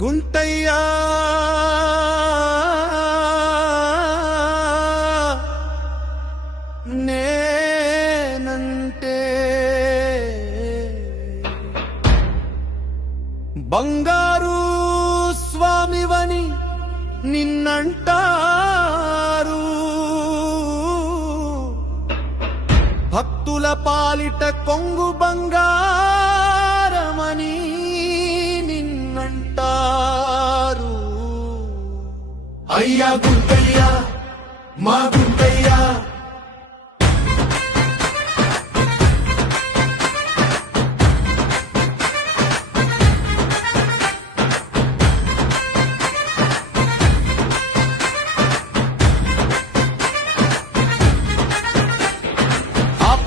గుంటయ్యా నేనంటే బంగారు స్వామివని నిన్నంటారు, భక్తుల పాలిట కొంగు బంగారమని నిన్నంటారు. అయ్యా గుంటయ్యా మా గుంటయ్యా,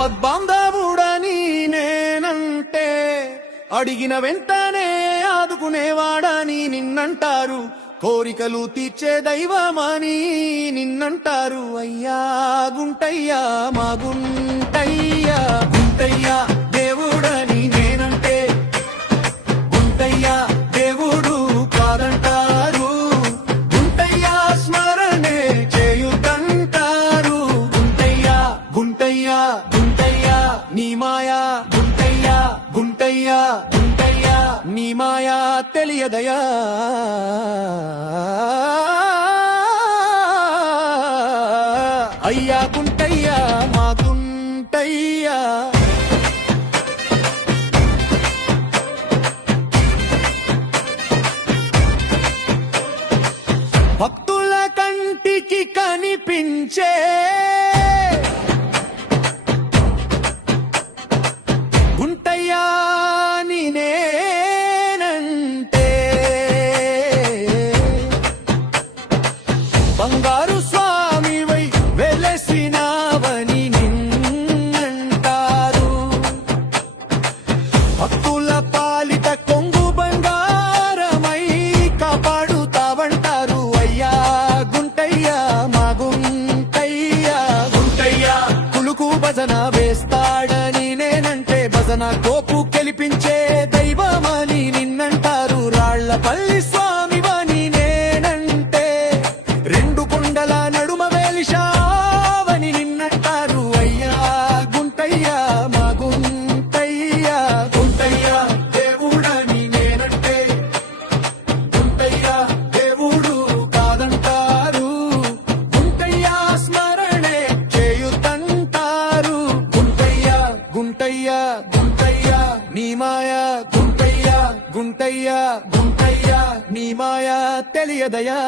ఆపద్బాంధవుడని నేనంటే అడిగిన వెంటనే ఆదుకునేవాడని నిన్నంటారు, కోరికలు తీర్చే దైవమని నిన్నంటారు. అయ్యా గుంటయ్యా మా గుంటయ్యా, గుంటయ్యా దేవుడని నేనంటే గుంటయ్యా దేవుడు కాదంటారు, గుంటయ్యా స్మరణే చేయుతంటారు. గుంటయ్యా గుంటయ్యా గుంటయ్యా నీ మాయా, గుంటయ్యా గుంటయ్యా గుంటయ్యా నీ మాయా తెలియదయా. అయ్యా గుంటయ్యా మా గుంటయ్యా, భక్తుల కంటికి కనిపించే గుంటయ్యా నీ నేనంటే, బంగారు స్వామివై వెలసినావని నిన్నంటారు, భక్తుల పాలిట కొంగు బంగారమై కాపాడుతావంటారు. అయ్యా గుంటయ్యా మా గుంటయ్యా, గుంటయ్యా కులుకు భజన వేస్తాడని నేనంటే, భజన కోపు గెలిపించే దైవమని నిన్నంటారు. రాళ్లపల్లి స్వామివని నేనంటే, రెండు కొండల నడుమ వెలిశావని నిన్నంటారు. అయ్యా గుంటయ్యా మా గుంటయ్యా, గుంటయ్యా దేవుడని నేనంటే గుంటయ్యా దేవుడు కాదంటారు, గుంటయ్యా స్మరణే చేయుతంటారు. గుంటయ్యా గుంటయ్యా గుంటయ్యా నీ మాయా, గుంటయ్యా గుంటయ్యా గుంటయ్యా నీ మాయా తెలియదయా.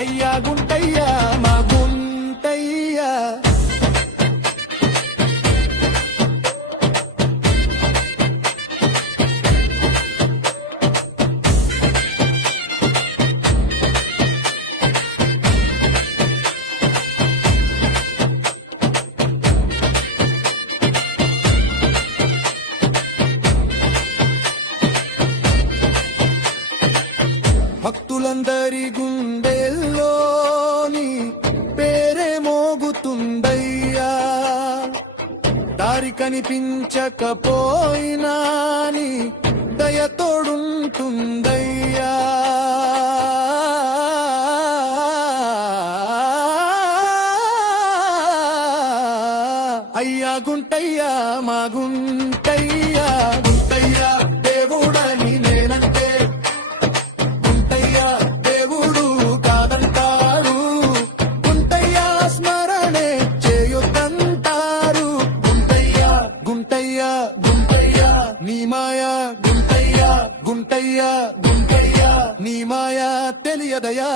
అయ్యా గుంటయ్యా మా గుంటయ్యా, భక్తులందరి గుండెల్లోని పేరే మోగుతుందయ్యా, దారి కనిపించకపోయినా నీ దయ తోడుంటుందయ్యా. అయ్యా గుంటయ్యా మా గుంటయ్యా, గుంటయ్యా దేవుడని నేనంటే గుంటయ్యా దేవుడు కాదంటారు, గుంటయ్యా స్మరణే చేయుతంటారు. గుంటయ్యా గుంటయ్యా గుంటయ్యా నీ మాయా, గుంటయ్యా గుంటయ్యా గుంటయ్యా నీ మాయా తెలియదయా.